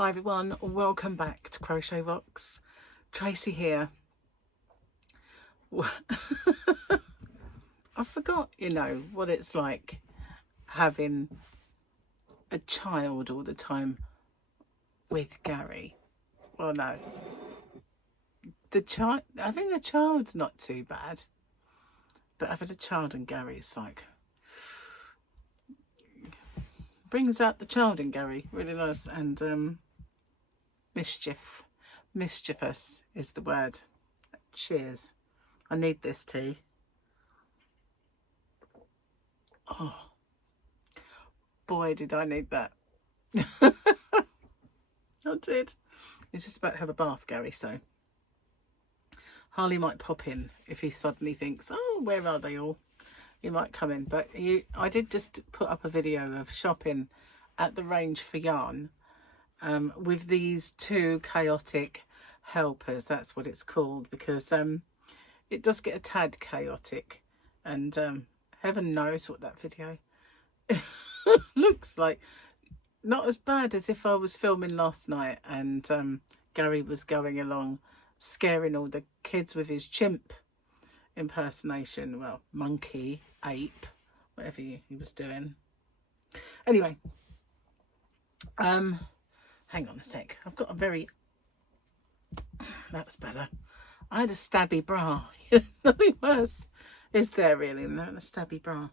Hi everyone, welcome back to Crochet Vox. Tracy here. I forgot, what it's like having a child all the time with Gary. Well, no. Having a child's not too bad. But having a child and Gary is like, brings out the child in Gary, really nice. And mischievous is the word. Cheers. I need this tea. Oh, boy, did I need that. I did. He's just about to have a bath, Gary, so Harley might pop in if he suddenly thinks, oh, where are they all? He might come in. But I did just put up a video of shopping at the range for yarn with these two chaotic helpers. That's what it's called, because it does get a tad chaotic, and heaven knows what that video looks like. Not as bad as if I was filming last night and Gary was going along scaring all the kids with his chimp impersonation. Well, monkey, ape, whatever he was doing. Anyway, hang on a sec. I've got a very... That's better. I had a stabby bra. There's nothing worse, is there really, than a stabby bra?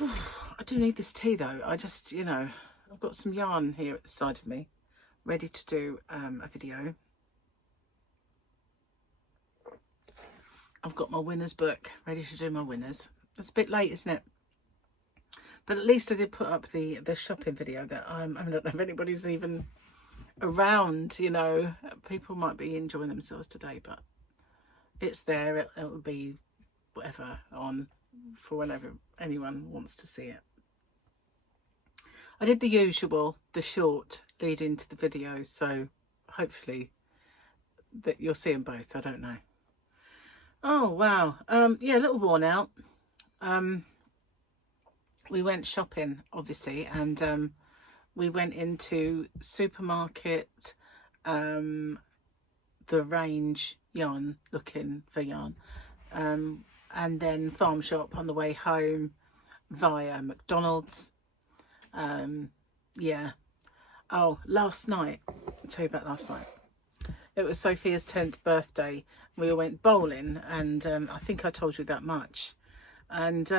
I do need this tea though. I just, I've got some yarn here at the side of me, ready to do a video. I've got my winners book ready to do my winners. It's a bit late, isn't it? But at least I did put up the shopping video that I don't know if anybody's even around, people might be enjoying themselves today, but it's there. It'll be whatever on for whenever anyone wants to see it. I did the usual, the short lead into the video, so hopefully that you'll see them both. I don't know. Oh wow, yeah, a little worn out. We went shopping obviously, and we went into supermarket, the range yarn, looking for yarn, and then farm shop on the way home via McDonald's. Yeah. Oh, last night, I'll tell you about last night. It was Sophia's 10th birthday. We all went bowling, and I think I told you that much. And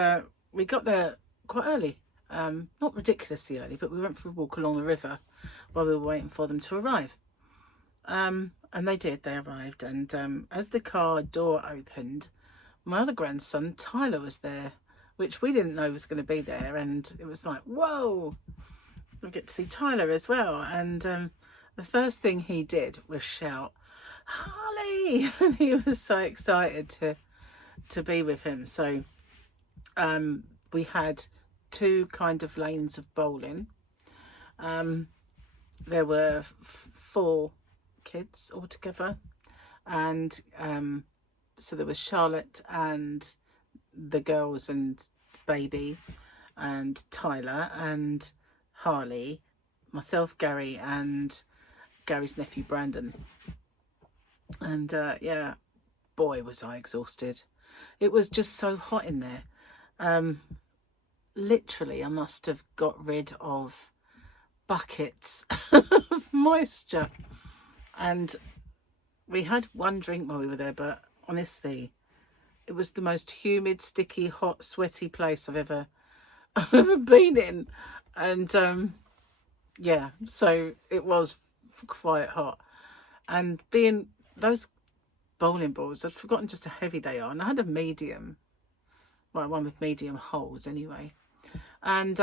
we got there quite early. Not ridiculously early, but we went for a walk along the river while we were waiting for them to arrive. And they did. They arrived. And as the car door opened, my other grandson, Tyler, was there, which we didn't know was going to be there. And it was like, whoa, we get to see Tyler as well. And the first thing he did was shout, Harley! And he was so excited to be with him. So we had two kind of lanes of bowling. There were 4 kids altogether, and so there was Charlotte and the girls and baby and Tyler and Harley, myself, Gary, and Gary's nephew Brandon. And yeah, boy was I exhausted. It was just so hot in there. Literally, I must have got rid of buckets of moisture. And we had one drink while we were there, but honestly, it was the most humid, sticky, hot, sweaty place I've ever been in. And yeah, so it was quite hot. And being those bowling balls, I'd forgotten just how heavy they are. And I had a medium, well, one with medium holes anyway. And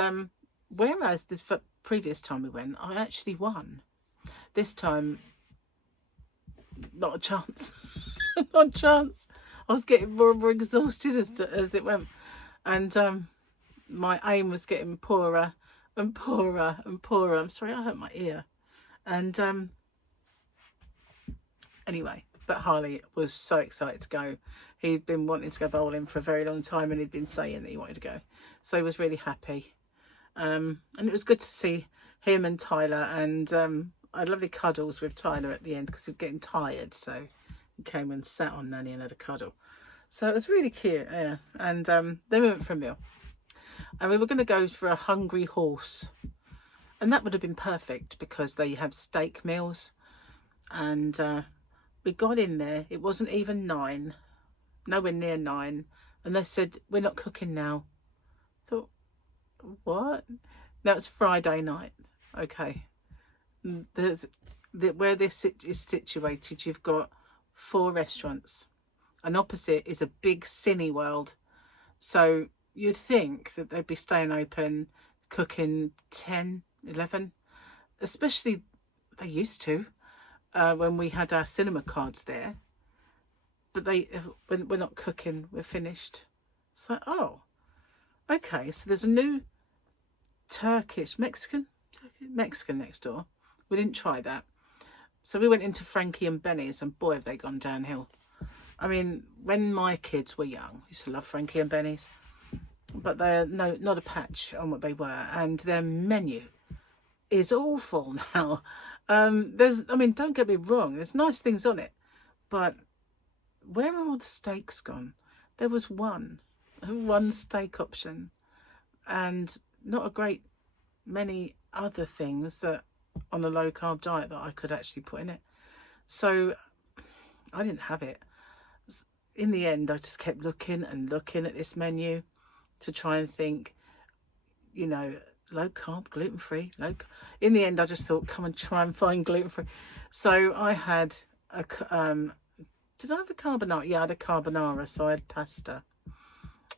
whereas the previous time we went, I actually won. This time, not a chance. Not a chance. I was getting more and more exhausted as it went. And my aim was getting poorer and poorer and poorer. I'm sorry, I hurt my ear. And anyway, but Harley was so excited to go. He'd been wanting to go bowling for a very long time, and he'd been saying that he wanted to go. So he was really happy. And it was good to see him and Tyler, and I had lovely cuddles with Tyler at the end because he was getting tired, so he came and sat on Nanny and had a cuddle. So it was really cute, yeah. And then we went for a meal, and we were going to go for a Hungry Horse, and that would have been perfect because they have steak meals. And we got in there, it wasn't even 9, nowhere near 9, and they said, we're not cooking now. I thought, what? No, it's Friday night. Okay. Where this is situated, you've got 4 restaurants, and opposite is a big Cineworld. So you'd think that they'd be staying open, cooking 10, 11, especially they used to when we had our cinema cards there. But we're not cooking, we're finished. So, oh, okay, so there's a new Mexican next door. We didn't try that. So we went into Frankie and Benny's, and boy, have they gone downhill. I mean, when my kids were young, I used to love Frankie and Benny's, but they're not a patch on what they were, and their menu is awful now. I mean, don't get me wrong, there's nice things on it, but where are all the steaks gone? There was one steak option, and not a great many other things that on a low carb diet that I could actually put in it. So I didn't have it. In the end, I just kept looking and looking at this menu to try and think, you know, low carb, gluten free. In the end, I just thought, come and try and find gluten free. So I had did I have a carbonara? Yeah, I had a carbonara, so I had pasta.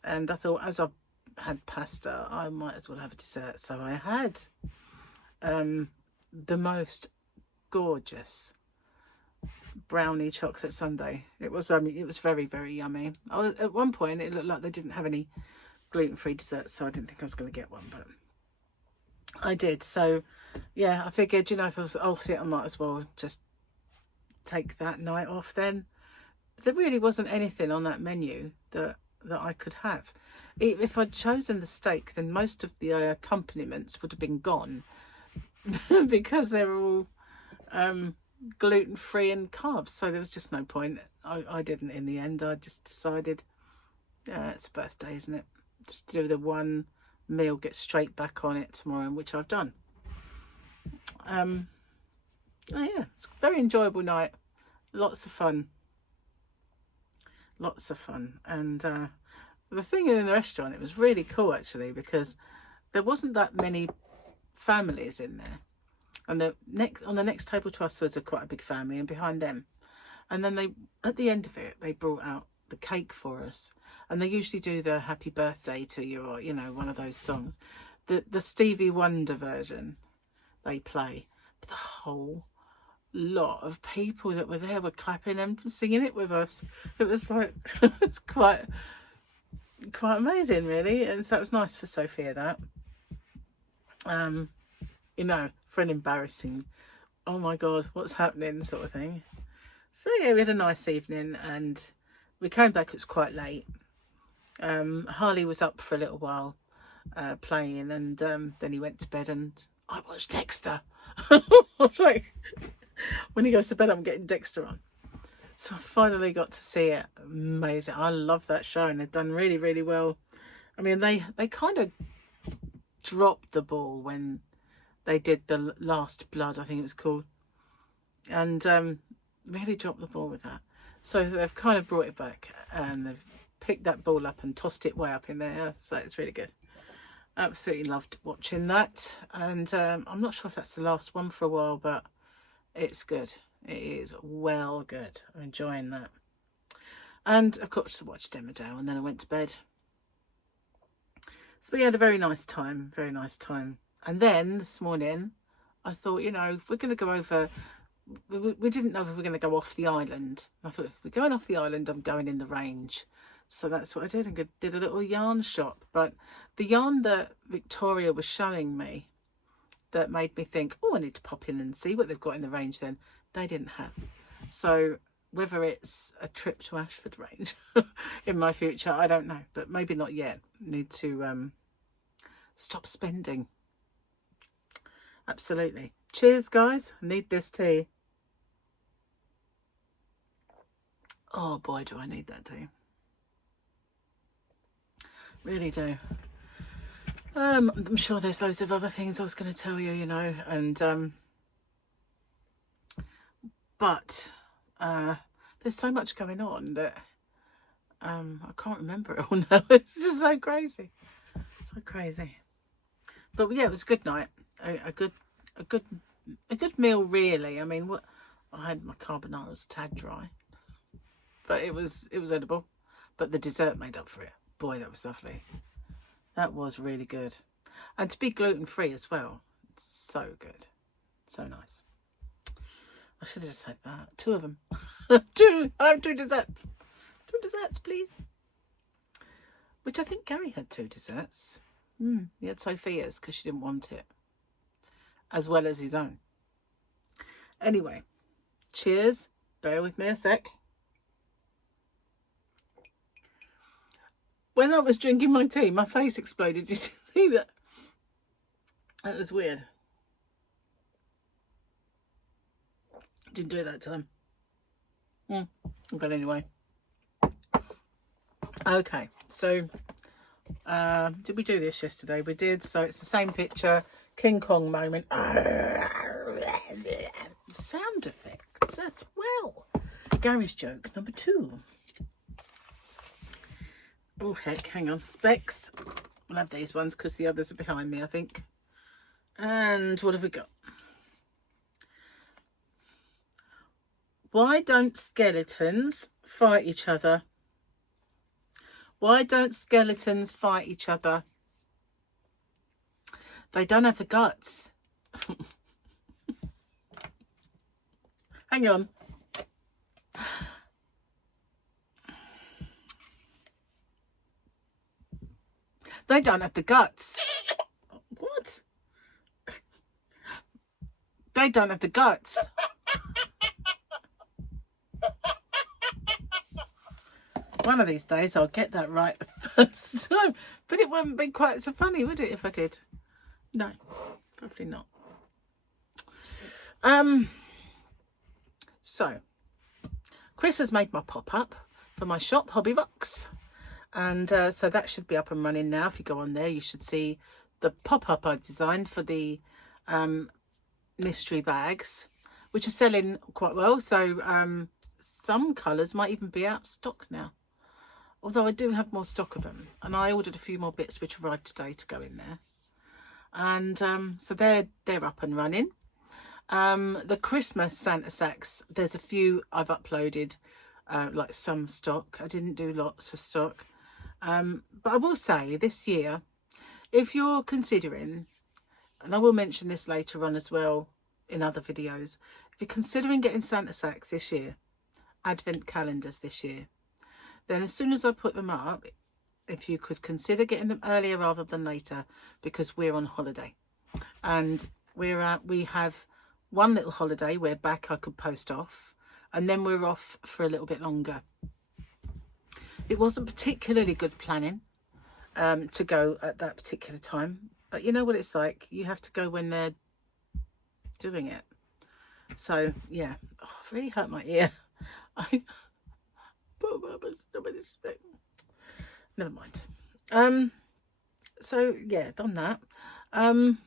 And I thought, as I've had pasta, I might as well have a dessert. So I had the most gorgeous brownie chocolate sundae. It was very, very yummy. At one point it looked like they didn't have any gluten-free desserts, so I didn't think I was going to get one, but I did. So yeah, I figured, you know, if I was off it, I might as well just take that night off then. But there really wasn't anything on that menu that I could have. If I'd chosen the steak, then most of the accompaniments would have been gone because they were all gluten-free and carbs, so there was just no point. I didn't in the end. I just decided, yeah, it's a birthday, isn't it? Just do the one meal, get straight back on it tomorrow, which I've done. Oh yeah, it's a very enjoyable night, lots of fun, and the thing in the restaurant, it was really cool actually, because there wasn't that many families in there, and on the next table to us was quite a big family, and behind them, and then at the end of it, they brought out the cake for us, and they usually do the happy birthday to you, or, you know, one of those songs, the Stevie Wonder version they play. But the whole lot of people that were there were clapping and singing it with us. It was like it's quite amazing, really. And so it was nice for Sophia, that you know, for an embarrassing, oh my god, what's happening sort of thing. So yeah, we had a nice evening, and we came back, it was quite late. Harley was up for a little while playing, and then he went to bed, and I watched Dexter. I was like, when he goes to bed, I'm getting Dexter on. So I finally got to see it. Amazing. I love that show, and they've done really, really well. I mean, they kind of dropped the ball when they did The Last Blood, I think it was called, and really dropped the ball with that. So they've kind of brought it back, and they've picked that ball up and tossed it way up in there. So it's really good. Absolutely loved watching that. And I'm not sure if that's the last one for a while, but it's good. It is well good. I'm enjoying that. And of course I watched Emmerdale, and then I went to bed. So we had a very nice time, very nice time. And then this morning I thought, you know, if we're going to go over, we didn't know if we were going to go off the island. I thought, if we're going off the island, I'm going in the range. So that's what I did, and did a little yarn shop. But the yarn that Victoria was showing me that made me think, oh, I need to pop in and see what they've got in the range, then they didn't have. So whether it's a trip to Ashford range in my future, I don't know, but maybe not yet. Need to stop spending. Absolutely. Cheers, guys. I need this tea. Oh boy, do I need that tea. Really do. I'm sure there's loads of other things I was going to tell you, you know, and but there's so much going on that I can't remember it all now. It's just so crazy, so crazy. But yeah, it was a good night, a good meal, really. I mean, what I had, my carbonara was a tad dry, but it was edible. But the dessert made up for it. Boy, that was lovely. That was really good. And to be gluten-free as well. It's so good. So nice. I should have just had that. 2 of them. I have 2 desserts. 2 desserts, please. Which I think Gary had 2 desserts. He had Sophia's because she didn't want it. As well as his own. Anyway. Cheers. Bear with me a sec. When I was drinking my tea, my face exploded. Did you see that? That was weird. Didn't do it that time. But anyway. Okay, so did we do this yesterday? We did. So it's the same picture. King Kong moment. Sound effects as well. Gary's joke number 2. Oh heck, hang on. Specs. We'll have these ones because the others are behind me, I think. And what have we got? Why don't skeletons fight each other? Why don't skeletons fight each other? They don't have the guts. Hang on. They don't have the guts. What? They don't have the guts. One of these days I'll get that right the first time. But it wouldn't be quite so funny, would it, if I did? No, probably not. So, Chris has made my pop-up for my shop, Hobby Rocks. And so that should be up and running now. If you go on there, you should see the pop-up I designed for the mystery bags, which are selling quite well. So some colours might even be out of stock now. Although I do have more stock of them. And I ordered a few more bits which arrived today to go in there. And so they're up and running. The Christmas Santa sacks, there's a few I've uploaded, like some stock. I didn't do lots of stock. But I will say this year, if you're considering, and I will mention this later on as well in other videos, if you're considering getting Santa sacks this year, advent calendars this year, then as soon as I put them up, if you could consider getting them earlier rather than later, because we're on holiday. And we have one little holiday where back I could post off, and then we're off for a little bit longer. It wasn't particularly good planning to go at that particular time, but you know what it's like. You have to go when they're doing it. So yeah, oh, it really hurt my ear. Never mind. So yeah, done that. I haven't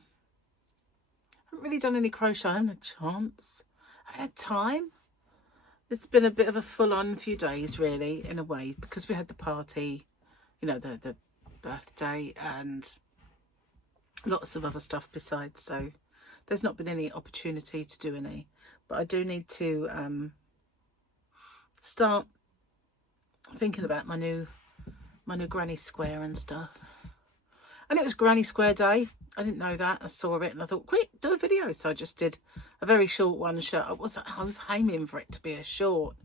really done any crochet. I haven't had a chance. I haven't had time. It's been a bit of a full-on few days, really, in a way, because we had the party, you know, the birthday, and lots of other stuff besides. So there's not been any opportunity to do any. But I do need to start thinking about my new granny square and stuff. And it was Granny Square Day. I didn't know that. I saw it and I thought, quick, do a video. So I just did a very short one shot. I was aiming for it to be a short,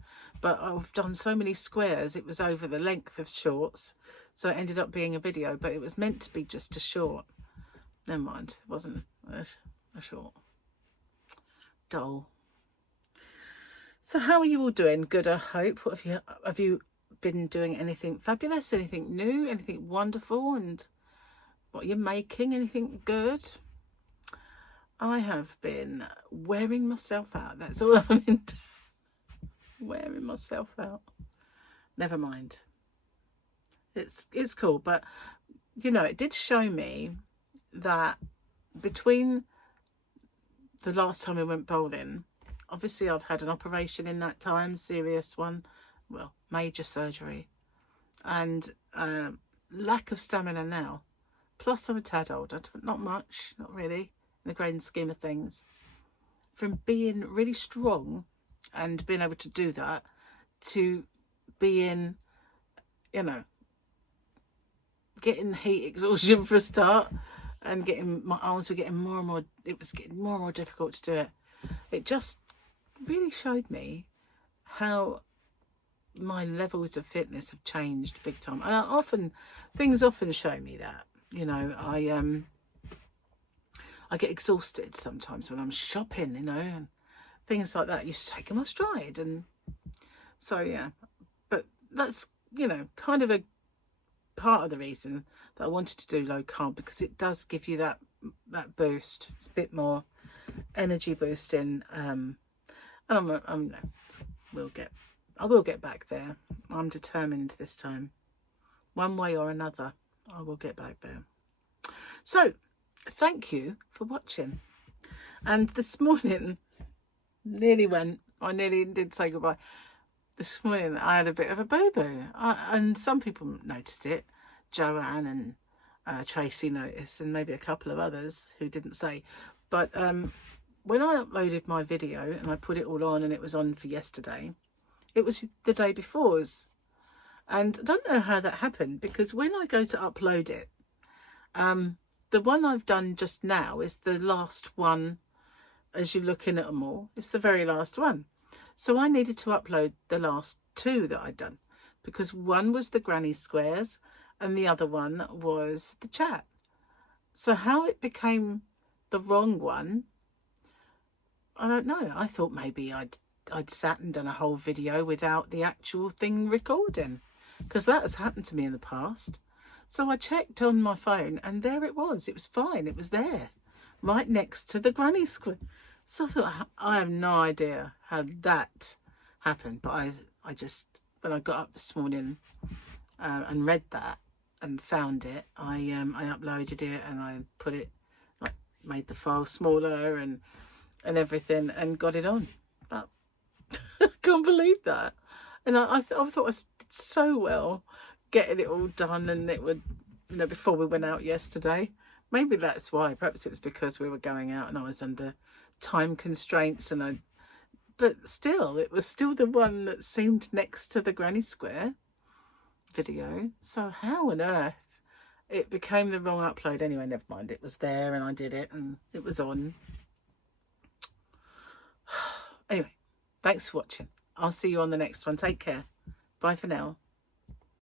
but I've done so many squares, it was over the length of shorts. So it ended up being a video, but it was meant to be just a short. Never mind, it wasn't a short. Dull. So how are you all doing? Good, I hope. What have you been doing? Anything fabulous? Anything new? Anything wonderful? And what you're making? Anything good? I have been wearing myself out. That's all I'm into. Wearing myself out. Never mind. It's cool, but you know, it did show me that between the last time we went bowling, obviously I've had an operation in that time, serious one, well, major surgery, and lack of stamina now. Plus I'm a tad older, not much, not really, in the grand scheme of things. From being really strong and being able to do that to being, you know, getting heat exhaustion for a start, and getting, my arms were getting more and more, it was getting more and more difficult to do it. It just really showed me how my levels of fitness have changed big time. And things often show me that, you know, I get exhausted sometimes when I'm shopping, you know, and things like that. You just take them on stride. And so, yeah, but that's, you know, kind of a part of the reason that I wanted to do low carb, because it does give you that boost. It's a bit more energy boosting. I will get back there. I'm determined this time. One way or another, I will get back there. So, thank you for watching. And this morning, I nearly did say goodbye. This morning, I had a bit of a boo-boo. And some people noticed it. Joanne and Tracy noticed, and maybe a couple of others who didn't say. But when I uploaded my video and I put it all on, and it was on for yesterday, it was the day before's. And I don't know how that happened, because when I go to upload it, the one I've done just now is the last one. As you're looking at them all, it's the very last one. So I needed to upload the last two that I'd done, because one was the granny squares and the other one was the chat. So how it became the wrong one, I don't know. I thought maybe I'd sat and done a whole video without the actual thing recording, because that has happened to me in the past. So I checked on my phone, and there it was. It was fine. It was there, right next to the granny square. So I thought, I have no idea how that happened. But I just, when I got up this morning and read that and found it, I uploaded it, and I put it, like, made the file smaller and everything, and got it on. But I can't believe that. And I thought I did so well getting it all done, and it would, you know, before we went out yesterday. Maybe that's why. Perhaps it was because we were going out and I was under time constraints, but still, it was still the one that seemed next to the granny square video. So how on earth it became the wrong upload? Anyway, never mind. It was there, and I did it, and it was on. Anyway, thanks for watching. I'll see you on the next one. Take care. Bye for now.